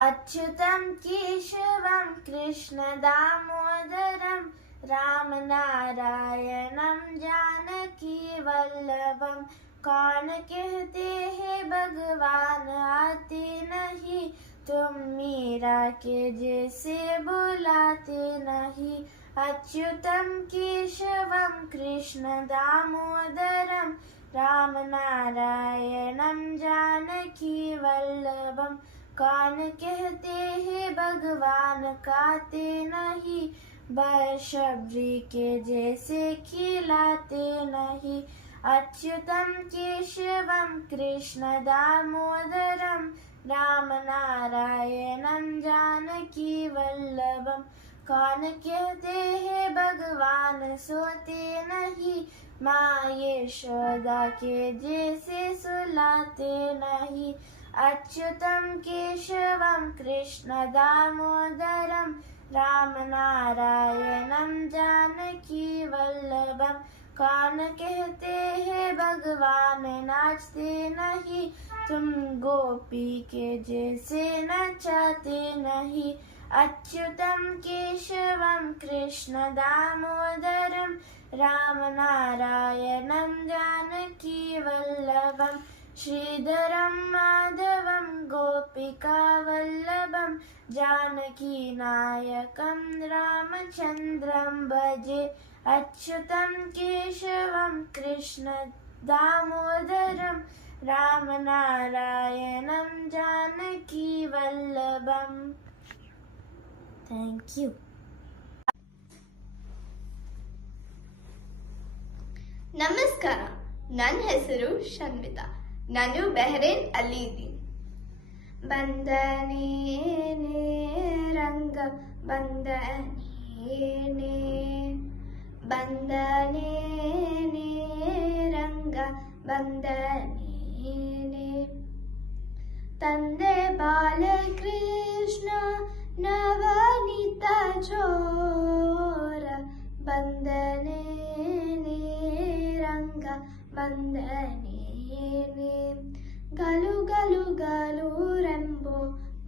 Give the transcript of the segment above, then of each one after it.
अच्युतं केशवं कृष्णदामोदरं रामनारायणं जानकीवल्लभं। कौन कहते हैं भगवान आते नहीं, तुम मीरा के जैसे बुलाते नहीं। अच्युतं केशवं कृष्णदामोदरं रामनारायणं जानकीवल्लभं। कौन कहते हैं भगवान काते नहीं, बशबरी के जैसे खिलाते नहीं। अच्युतं केशवं कृष्णदामोदरं रामनारायणं जानकीवल्लभं। कौन कहते हैं भगवान सोते नहीं, माँ यशोदा के जैसे सुलाते नहीं। अच्युतं केशवं कृष्णदामोदरं रामनारायणं जानकीवल्लभं। कौन कहते हैं भगवान नाचते नहीं, तुम गोपी के जैसे नचाते नहीं। अच्युतं केशवं कृष्णदामोदरं रामनारायणं जानकीवल्लभं। श्रीधरं माधवं गोपिकावल्लभं जानकीनायकं रामचन्द्रं भजे। अच्युतं केशवं कृष्णदामोदरं रामनारायणं जानकीवल्लभं। Thank you. ನಮಸ್ಕಾರ, ನನ್ನ ಹೆಸರು ಶನ್ವಿತಾ. ನಾನು ಬಹ್ರೇನ್ ಅಲ್ಲಿ ಇದ್ದೀನಿ. ಬಂದನೇನೆ ರಂಗ ಬಂದನೇನೆ, ಬಂದನೇನೆ ರಂಗ ಬಂದನೇನೆ. ತಂದೆ ಬಾಲಕೃಷ್ಣ ನವನೀತ ಜೋರ, ಬಂದನೇನೆ ರಂಗ ಬಂದನೇನೆ. ಗಲು ಗಲು ಗಲುರೆಂಬೋ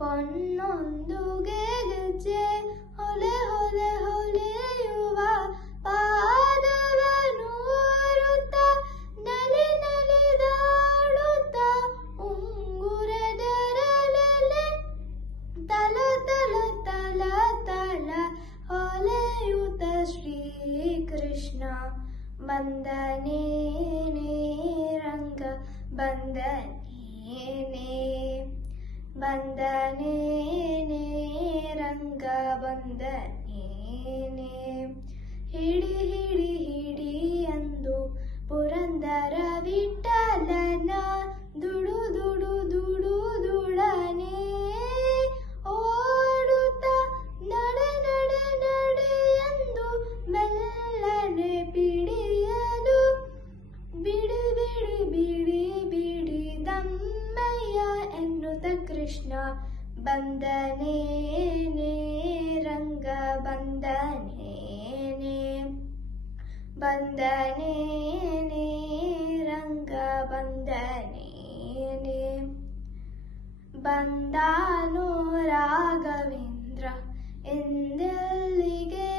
ಪೊನ್ನೊಂದು ಗೆಜ್ಜೆ, ಹೊಲೆ ಹೊಲೆ ಹೊಲೆಯುವ ಪಾದವನೂರುತ್ತ, ನಲಿ ನಲಿದಾಡುತ್ತ ಉಂಗುರದರಲೆಲೆ, ತಲ ತಲ ತಲ ತಲ ಹೊಲೆಯುತ್ತ ಶ್ರೀಕೃಷ್ಣ. ಬಂದನೇನೆ ರಂಗ ಬಂದನೇನೆ, ಬಂದನೇನೆ ರಂಗ ಬಂದನೇನೆ. ಹಿಡಿ ಹಿಡಿ ಹಿಡಿ ಅಂದು ಪುರಂದರ ವಿಠಲನ, ದುಡು ದುಡು ದುಡು ದುಡನೆ ಓಡುತ್ತ, ನಡೆ ನಡೆ ನಡೆ ಎಂದು ಮೆಲ್ಲನೆ ಬಿಡಿಯಲು, ಬಿಡಿ ಬಿಡಿ ಬಿಡಿ ಬಿಡಿ ದಮ್ಮಯ್ಯ ಎನ್ನುತ್ತ ಕೃಷ್ಣ. ಬಂದನೇನೆ ರಂಗ ಬಂದನೇನೆ, ಬಂದನೇನೆ ರಂಗ ಬಂದನೇನೆ. ಬಂದಾನೋ ರಾಘವೇಂದ್ರ ಎಂದೆಲ್ಲಿಗೆ,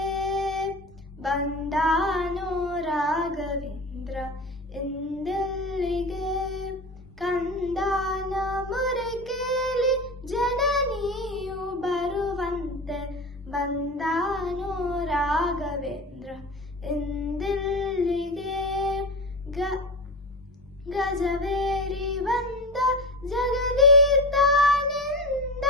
ಬಂದಾನೋ ರಾಘವೇಂದ್ರ ಎಂದೆಲ್ಲಿಗೆ. ಕಂದಾನ ಮೊರೆ ಕೇಳಿ ಜನನಿಯು ಬರುವಂತೆ, ಬಂದಾನೋ ರಾಘವೇಂದ್ರ ಎಂದೆಲ್ಲಿಗೆ. ಗಜವೇರಿ ಬಂದ ಜಗದೀತಾನಿಂದ,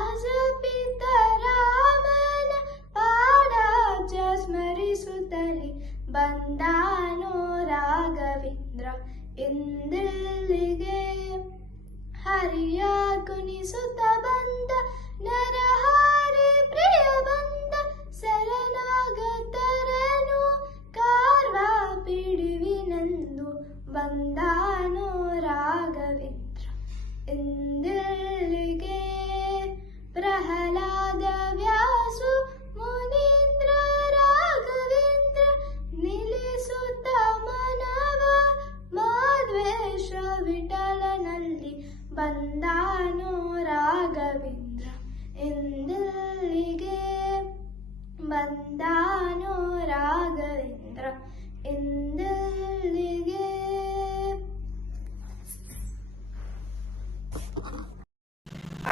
ಅಜಪಿತ ರಾಮನ ಪಾದಾಬ್ಜ ಸ್ಮರಿಸುತ್ತಲಿ, ಬಂದಾನೋ ರಾಘವೇಂದ್ರ ಎಂದೆಲ್ಲಿಗೆ. ಹರಿಯ ಕುಣಿಸುತ್ತ ಬಂದ ನರಹಾರಿ ಪ್ರಿಯ ಬಂದ, ಶರಣಾಗತರನು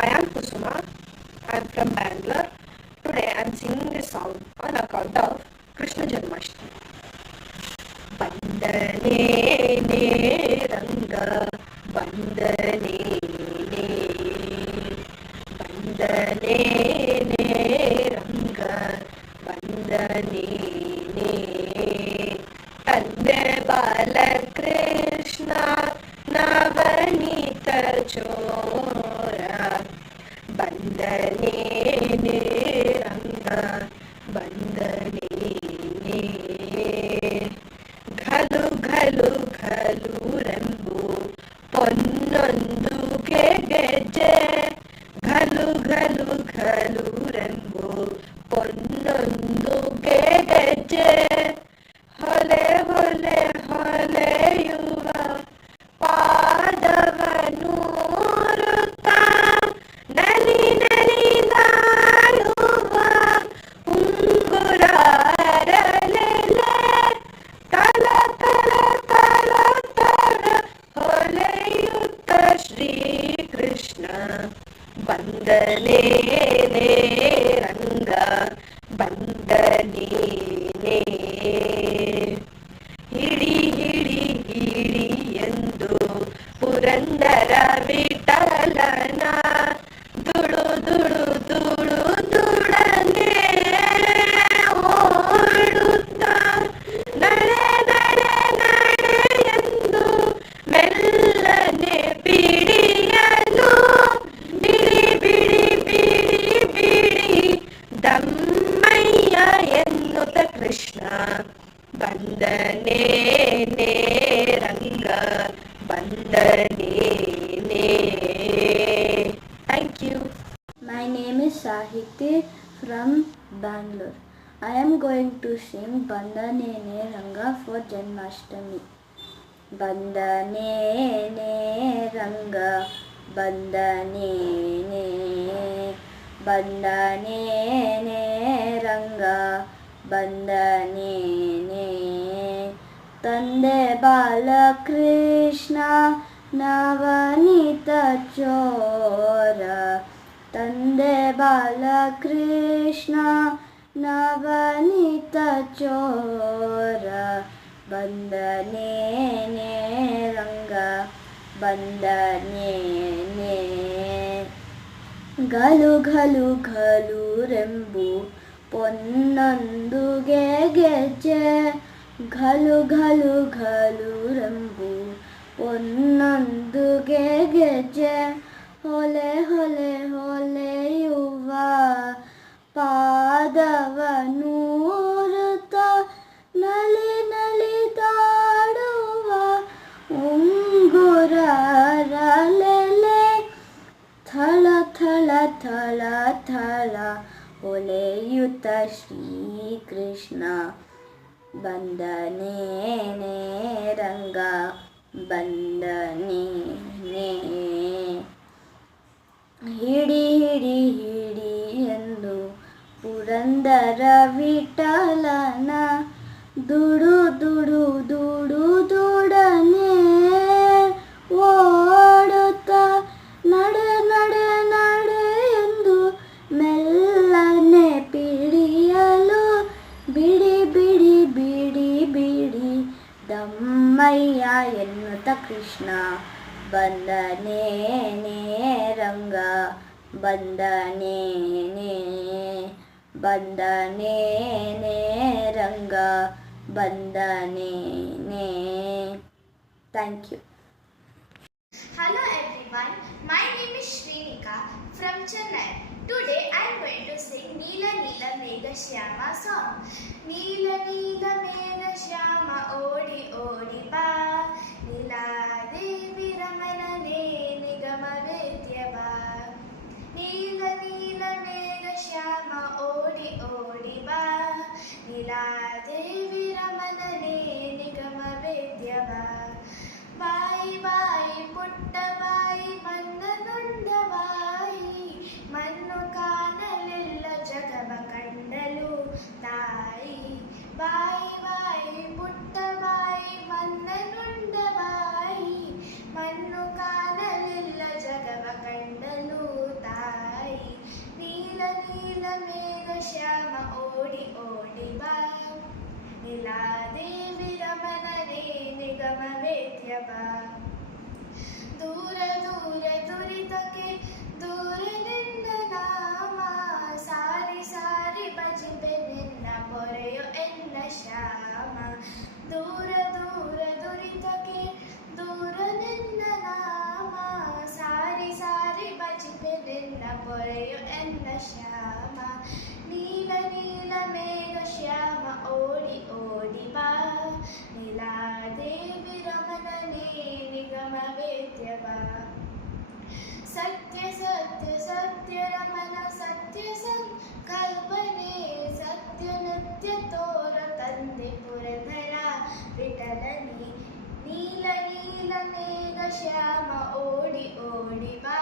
I am Kusuma. I am from Bangalore. Today I am singing this song on account of Krishna Janmashtami. Bandane ne ranga, bandane ne, bandane ne ranga, bandane ne. Tande bala Krishna navanita chora, bandane ne ranga, bandane ne. ಘಲು ಘಲು ಘಲು ರೆಂಬು ಪೊನ್ನೊಂದುಗೆ ಗೆಜ್ಜೆ, ಘಲು ಘಲು ಘಲು ರೆಂಬು ಪೊನ್ನೊಂದುಗೆ ಗೆಜ್ಜೆ, ಹೊಲೆ ಹೊಲೆ ಹೊಲೆಯುವ ಪಾದವನೂರುತ್ತ, ನಲಿ ನಲಿದಾಡುವ ಉಂಗುರ ಅರಳೆಲೆ, ತಳ ತಳ ತಳ ತಳ ಹೊಲೆಯುತ್ತ ಶ್ರೀಕೃಷ್ಣ, ಬಂದನೇ ರಂಗ, ಬಂದನೇ. ಹಿಡಿ ಹಿಡಿ ಹಿಡಿ ಎಂದು ಪುರಂದರ ವಿಠಲನ, ದುಳು ದುಳು ದುಳು ದುಳನೆ ಓಡುತ್ತ, ನಡೆ ನಡೆ ನಡೆ ಎಂದು ಮೆಲ್ಲನೆ ಬಿಡಿಯಲು, ಬಿಡಿ ಬಿಡಿ ಬಿಡಿ ಬಿಡಿ ದಮ್ಮಯ್ಯ ಎನ್ನುತ್ತ ಕೃಷ್ಣ, ಬಂದನೇ ರಂಗ, ಬಂದನೇ. Thank you. My name is Sahiti from Bangalore. I am going to sing Bandanene Ranga for Janmashtami. Bandanene Ranga, Bandanene, Bandanene Ranga, Bandanene. Tande Bala Krishna Navanita Chora, Tande Bala Krishna Navanita Chora, Bandanene Ranga, Bandanene. ಘಲು ಘಲು ಘಲು ರೆಂಬು ಪೊನ್ನೊಂದುಗೆ ಗೆಜ್ಜೆ, ಘಲು ಘಲು ಘಲು ರೆಂಬು ಪೊನ್ನೊಂದುಗೆ ಗೆಜ್ಜೆ, ಹೊಲೆ ಹೊಲೆ ಹೊಲೆಯುವ ಪಾದವನೂರುತ್ತ, ನಲಿ ನಲಿದಾಡುವ ಉಂಗುರ ಅರಳೆಲೆ, ಥಳ ಥಳ ಥಳ ಥಳ ಹೊಲೆಯುತ್ತ ಶ್ರೀಕೃಷ್ಣ, ಬಂದನೇ ರಂಗ, ಬಂದನೇ. ಹಿಡಿ ಹಿಡಿ ಹಿಡಿ ಎಂದು ಪುರಂದರ ವಿಠಲನ, ದುಡು ದುಡು ದುಡು ದುಡನೆ ಓಡುತ್ತ, ನಡೆ ನಡೆ ನಡೆ ಎಂದು ಮೆಲ್ಲನೆ ಪಿಡಿಯಲು, ಬಿಡಿ ಬಿಡಿ ಬಿಡಿ ಬಿಡಿ ದಮ್ಮಯ್ಯ ಎನ್ನುತ್ತ ಕೃಷ್ಣ, ಬಂದನೇ ರಂಗ, ಬಂದನೇ, ಬಂದನೇ ರಂಗ, ಬಂದನೇ. Thank you. Hello everyone, my name is Shrinika from Chennai. Today I am going to sing Neela Neela Megha Shyama song. Neela Neela Megha Shyama odi odi ba, Neela Devi Ramanane Nigama Vidya ba. Neela Neela Megha Shyama odi odi ba, Neela Devi Ramanane Nigama Vidya ba. ಬಾಯಿ ಬಾಯಿ ಪುಟ್ಟ ಬಾಯಿ ಮನ್ನನುಂಡ ಬಾಯಿ, ಮಣ್ಣು ಕಾಣಲಿಲ್ಲ ಜಗವ ಕಂಡಲು ತಾಯಿ. ಬಾಯಿ ಬಾಯಿ ಪುಟ್ಟ ಬಾಯಿ ಮನ್ನನುಂಡ ಬಾಯಿ, ಮಣ್ಣು ಕಾಣಲಿಲ್ಲ ಜಗವ ಕಂಡಲು ತಾಯಿ. ನೀಲಾದೇವಿ ರಮಣನೇ ನಿಗಮ ವೇದ್ಯ ಬಾ. ದೂರ ದೂರ ದುರಿತಕ್ಕೆ ದೂರ ನಿನ್ನ ನಾಮ, ಸಾರಿ ಸಾರಿ ಭಜಿಬೆ ನಿನ್ನ ಪೊರೆಯೋ ಎನ್ನ ಶ್ಯಾಮ. ದೂರ ದೂರ ದುರಿತಕ್ಕೆ ದೂರ ನಿನ್ನ ನಾಮ, ಸಾರಿ ಸಾರಿ ಭಜಿಬೆ ನಿನ್ನ ಪೊರೆಯೋ ಎನ್ನ ಶ್ಯಾಮ. ನೀಲ ನೀಲ ಮೇಘ ಶ್ಯಾಮ ಓಡಿ ಓಡಿ ಬಾ, ನೀಲಾದೇವಿ ರಮಣನೇ ನಿಗಮ ವೇದ್ಯ ಬಾ. ಸತ್ಯ ಸತ್ಯ ಸತ್ಯ ರಮಣ ಸತ್ಯ ಸಂಕಲ್ಪನೆ, ಸತ್ಯ ನೃತ್ಯ ತೋರ ತಂದೆ ಪುರಧರ ವಿಠಲನಿ. ನೀಲ ನೀಲ ಮೇಘ ಶ್ಯಾಮ ಓಡಿ ಓಡಿ ಬಾ,